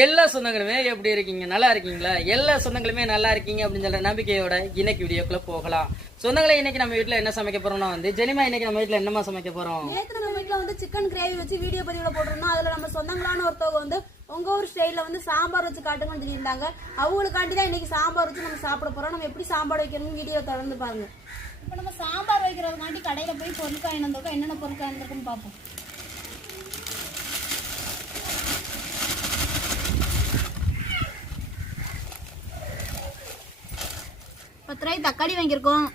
எல்லா சொந்தங்களுமே எப்படி இருக்கீங்க? நல்லா இருக்கீங்களா? எல்லா சொந்தங்களுமே நல்லா இருக்கீங்க அப்படின்னு சொல்ற நம்பிக்கையோட இன்னைக்கு வீடியோக்குள்ள போகலாம். சொந்தங்களே இன்னைக்கு நம்ம வீட்ல என்ன சமைக்க போறோம்னா வந்து ஜெனிமா இன்னைக்கு நம்ம வீட்ல என்னமா சமைக்க போறோம்? நேத்து நம்ம வீட்ல வந்து சிக்கன் கிரேவி வச்சு வீடியோ பதிவுல போட்டிருந்தோம். அதுல நம்ம சொந்தங்களான ஒருத்தவங்க வந்து உங்க ஊர் ஸ்டைல்ல வந்து சாம்பார் வச்சு காட்டுங்கன்னு சொல்லியிருந்தாங்க. அவங்களுக்காண்டி தான் இன்னைக்கு சாம்பார் வச்சு நம்ம சாப்பிட போறோம். நம்ம எப்படி சாம்பார் வைக்கணும்னு வீடியோ தொடர்ந்து பாருங்க. இப்போ நம்ம சாம்பார் வைக்கிறதுக்காண்டி கடையில் போய் பொருள் வாங்கினதுக்கும் என்னென்ன பொருள் வாங்கிருக்குன்னு பார்ப்போம். பத்து ரூபாய்க்கு தக்காளி வாங்கியிருக்கோம்.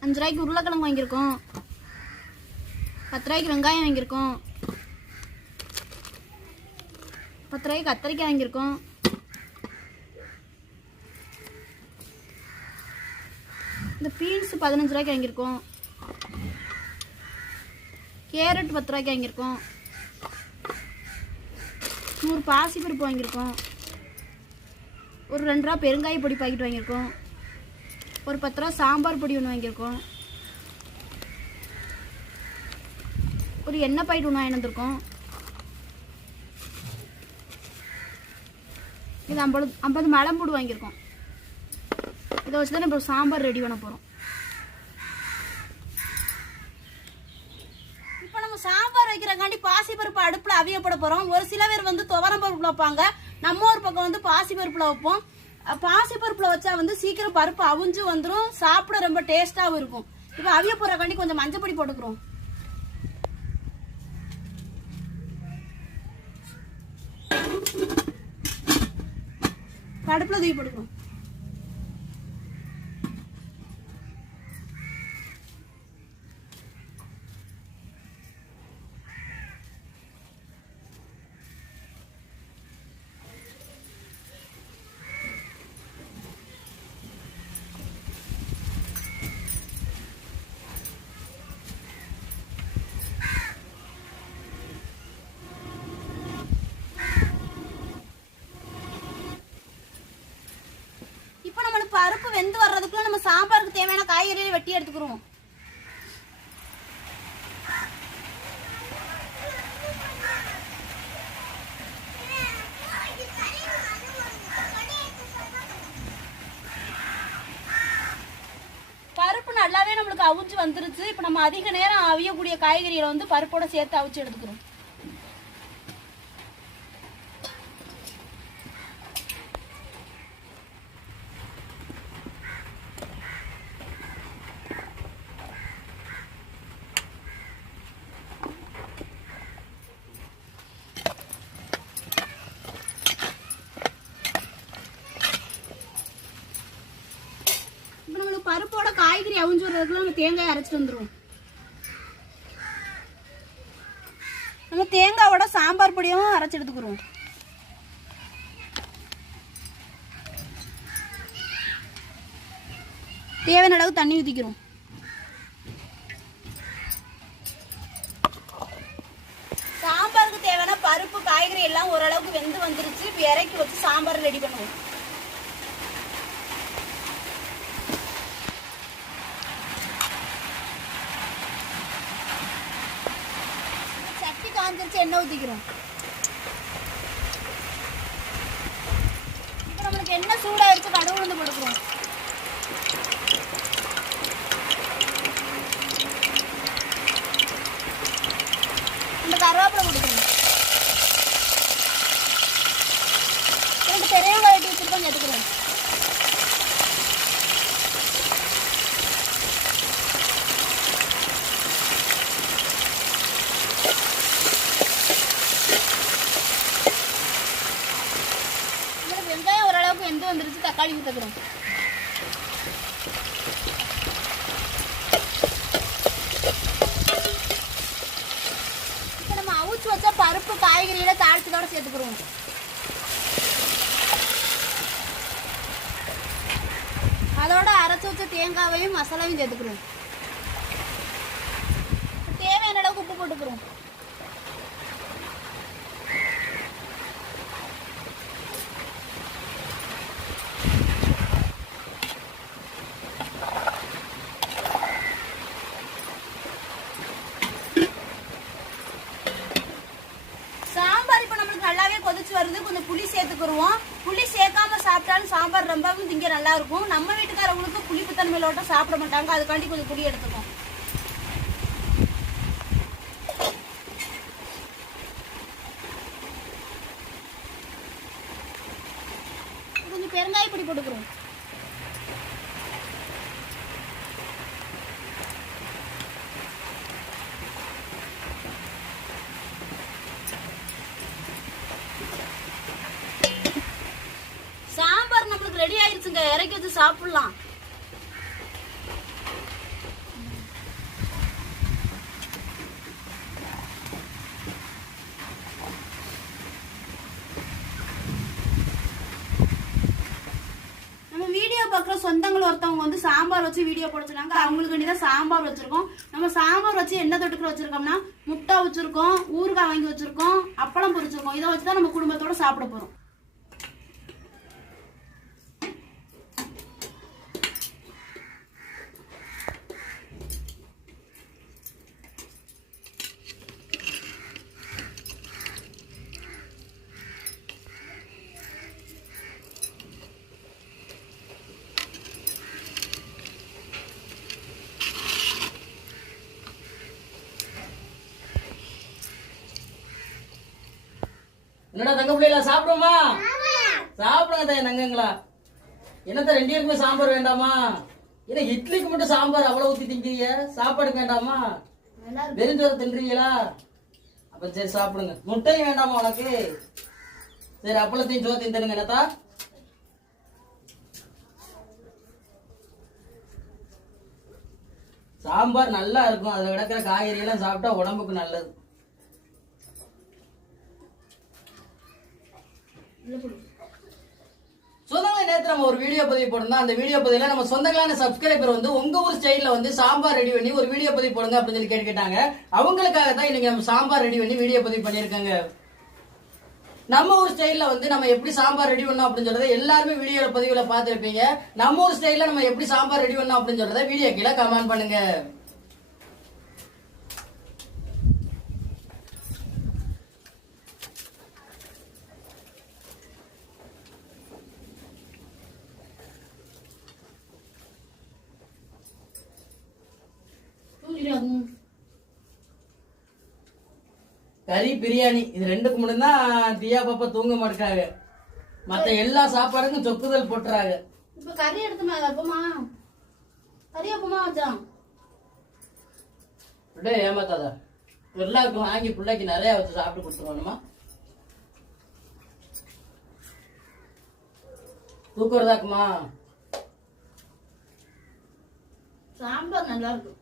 அஞ்சு ரூபாய்க்கு உருளைக்கிழங்கு வாங்கியிருக்கோம். பத்து ரூபாய்க்கு வெங்காயம் வாங்கியிருக்கோம். பத்து ரூபாய்க்கு கத்திரிக்காய் வாங்கியிருக்கோம். இந்த பீன்ஸ் பதினஞ்சு ரூபாய்க்கு வாங்கியிருக்கோம். கேரட் பத்து ரூபாய்க்கு வாங்கியிருக்கோம். நூறு பாசிப்பருப்பு வாங்கியிருக்கோம். ஒரு ரெண்டு ரூபா பெருங்காய பொடி பாக்கெட் வாங்கியிருக்கோம். ஒரு பத்து ரூபா சாம்பார் பொடி ஒன்று வாங்கியிருக்கோம். ஒரு எண்ணெய் பாக்கெட் ஒன்று வாங்கியிருந்துருக்கோம் இது ஐம்பது ஐம்பது மலம்பூடு வாங்கியிருக்கோம். இதை வச்சு தான் நம்ம சாம்பார் ரெடி பண்ண போகிறோம் இப்போ நம்ம சாம்பார் வைக்கிறக்காண்டி பாசி பருப்பு அடுப்புல அவிய போட ஒரு சில பேர் வந்து துவரம் பருப்பு வைப்பாங்க. நம்ம ஒரு பக்கம் வந்து பாசி பருப்பில் வைப்போம். பாசி பருப்பில் வச்சா வந்து சீக்கிரம் பருப்பு அவிஞ்சு வந்துடும் சாப்பிட ரொம்ப டேஸ்ட்டாகவும் இருக்கும். இப்போ அவிய போகிறக்காண்டி கொஞ்சம் மஞ்சள் பொடி போட்டுக்கிறோம். கடுப்பில் தூக்கி போட்டுக்கிறோம் இப்போ நம்மளுக்கு பருப்பு வெந்து வர்றதுக்குள்ள நம்ம சாம்பாருக்கு தேவையான காய்கறிகளை வெட்டி எடுத்துக்கிறோம் பருப்பு நல்லாவே நம்மளுக்கு அவிச்சு வந்துருச்சு. இப்போ நம்ம அதிக நேரம் அவியக்கூடிய காய்கறிகளை வந்து பருப்போட சேர்த்து அவிச்சு எடுத்துக்கிறோம் இப்போ நம்மளுக்கு பருப்போட காய்கறி நம்ம தேங்காய் அரைச்சிட்டு வந்துடுவோம் நம்ம தேங்காவோட சாம்பார் பொடியும் அரைச்சி எடுத்துக்கிறோம் தேவையான அளவு தண்ணி ஊற்றிக்கிறோம் சாம்பாருக்கு தேவையான பருப்பு காய்கறி எல்லாம் ஓரளவுக்கு வெந்து வந்துருச்சு. இப்போ இறக்கி வச்சு சாம்பார் ரெடி பண்ணுவோம். காஞ்சிருச்சு எண்ணெய் ஊற்றிக்கிறோம் இப்போ நம்மளுக்கு எண்ணெய் சூடாயிருச்சு கடுகு உளுந்து போட்டுக்கிறோம் இந்த கருவேப்பிலை போட்டுக்கிறோம் ரெண்டு பெரிய வெங்காயம் வெட்டி வச்சிருக்கோம் சேர்த்துக்கிறோம் நம்மளுக்கு வெங்காயம் ஓரளவுக்கு வெந்து வந்துருச்சு தக்காளி ஊற்றிக்கிறோம் இப்போ நம்ம அவுச்சு வச்ச பருப்பு காய்கறியில தாளிச்சதோட சேர்த்துக்கிறோம். அதோட அரைச்சி வச்ச தேங்காவையும் மசாலாவையும் சேர்த்துக்கிறோம். தேவையான அளவுக்கு உப்பு போட்டுக்கிறோம் கொதிச்சு வருது கொஞ்சம் புளி சேர்த்துக்கிருவோம் புளி சேர்க்காம சாப்பிட்டாலும் சாம்பார் கொஞ்சம் நல்லா இருக்கும். நம்ம வீட்டுக்காரவங்களுக்கு புளிப்புத்தன்மையிலோட்டம் சாப்பிட மாட்டாங்க. அதுக்காண்டி கொஞ்சம் புளி எடுத்துக்கோம் கொஞ்சம் பெருங்காய பொடி போட்டுக்கிறோம் சாம்பார் நம்மளுக்கு ரெடி இறக்கி வச்சு சாப்பிடலாம். நம்ம வீடியோ பார்க்குற சொந்தங்கள் ஒருத்தவங்க வந்து சாம்பார் வச்சு வீடியோ போட அவங்களுக்கு வேண்டி தான் சாம்பார் வச்சிருக்கோம். நம்ம சாம்பார் வச்சு என்ன தொட்டுக்கிற வச்சிருக்கோம்னா முட்டை வச்சிருக்கோம் ஊறுகாய் வாங்கி வச்சிருக்கோம் அப்பளம் பொரிச்சிருக்கோம். இதை வச்சு தான் நம்ம குடும்பத்தோட சாப்பிட போறோம். என்னடா தங்க பிள்ளைகளா சாப்பிடுமா சாப்பிடுங்க தாய் தங்கங்களா. என்னத்த ரெண்டு பேருக்குமே சாம்பார் வேண்டாமா? என்ன இட்லிக்கு மட்டும் சாம்பார் அவ்வளவு ஊத்தி திங்கிறீங்க சாப்பாடுக்கு வேண்டாமா? வெறுஞ்சோறு தின்றீங்களா? அப்ப சரி சாப்பிடுங்க. முட்டையும் வேண்டாமா உனக்கு? சரி அப்பளத்தையும் சோத்தையும் தருங்க என்னத்தா? சாம்பார் நல்லா இருக்கும். அதுல கிடக்கிற காய்கறி எல்லாம் சாப்பிட்டா உடம்புக்கு நல்லது. சொந்தங்களை நேத்து நம்ம ஒரு வீடியோ பதிவு போட்டிருந்தோம் அந்த வீடியோ பதிவில் நம்ம சொந்தங்களான சப்ஸ்கிரைபர் வந்து உங்க ஊர் ஸ்டைலில் வந்து சாம்பார் ரெடி பண்ணி ஒரு வீடியோ பதிவு போடுங்க அப்படின்னு சொல்லி கேட்டு கேட்டாங்க அவங்களுக்காக தான் இன்னைக்கு நம்ம சாம்பார் ரெடி பண்ணி வீடியோ பதிவு பண்ணியிருக்காங்க. நம்ம ஊர் ஸ்டைலில் வந்து நம்ம எப்படி சாம்பார் ரெடி பண்ணோம் அப்படின்னு சொல்றதை எல்லாருமே வீடியோ பதிவில் பார்த்துருப்பீங்க. நம்ம ஊர் ஸ்டைலில் நம்ம எப்படி சாம்பார் ரெடி பண்ணோம் அப்படின்னு சொல்றதை வீடியோ கீழே கமெண்ட் பண்ணுங்க. கறி பிரியாணி இது ரெண்டுக்கு மட்டும்தான் தியா பாப்பா தூங்க மாட்டாங்க மத்த எல்லா சாப்பாடுக்கும் சொக்குதல் போட்டுறாங்க. இப்ப கறி எடுத்துமா வைப்போமா கறி வைப்போமா வச்சான். அப்படியே ஏமாத்தாத. எல்லாருக்கும் வாங்கி பிள்ளைக்கு நிறைய வச்சு சாப்பிட்டு கொடுத்துருவானுமா தூக்குறதாக்குமா? சாம்பார் நல்லா இருக்கும்.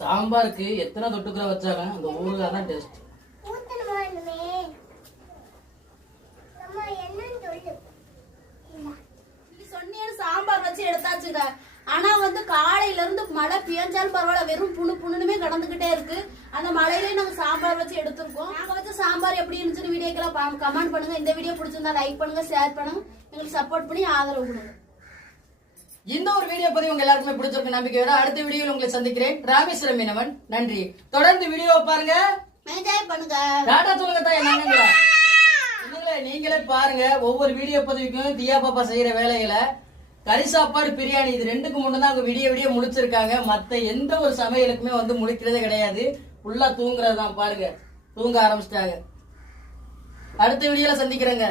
சாம்பாருக்கு எத்தனை தொட்டுக்கிற வச்சாங்க? அந்த ஊறுகாய் தான் டேஸ்ட் சாம்பார் வச்சு எடுத்தாச்சுங்க. ஆனா வந்து காலையில இருந்து மழை பெஞ்சாலும் பரவாயில்ல. வெறும் புணு புண்ணுமே கடந்துகிட்டே இருக்கு. அந்த மழையிலே நாங்க சாம்பார் வச்சு எடுத்திருக்கோம். நாங்க வச்ச சாம்பார் எப்படி இருந்துச்சுன்னு வீடியோக்கெல்லாம் கமெண்ட் பண்ணுங்க. இந்த வீடியோ பிடிச்சிருந்தா லைக் பண்ணுங்க ஷேர் பண்ணுங்க. எங்களுக்கு சப்போர்ட் பண்ணி ஆதரவு கொடுங்க. இந்த ஒரு வீடியோ பதிவு உங்க எல்லாருக்குமே பிடிச்சிருக்க நம்பிக்கையோட அடுத்த வீடியோவில் உங்களை சந்திக்கிறேன். ராமேஸ்வரம் மீனவன் நன்றி. தொடர்ந்து வீடியோ பாருங்க. என்ஜாய் பண்ணுங்க. டாடா சொல்லுங்க தாய் நாங்களா பாருங்க. ஒவ்வொரு வீடியோ பதிவுக்கும் தியா பாப்பா செய்யற வேலைகளை கறி சாப்பாடு பிரியாணி இது ரெண்டுக்கு மட்டும் தான் அவங்க விடிய விடிய முடிச்சிருக்காங்க. மத்த எந்த ஒரு சமையலுக்குமே வந்து முடிக்கிறதே கிடையாது. ஃபுல்லா தூங்குறது தான் பாருங்க. தூங்க ஆரம்பிச்சிட்டாங்க. அடுத்த வீடியோல சந்திக்கிறேங்க.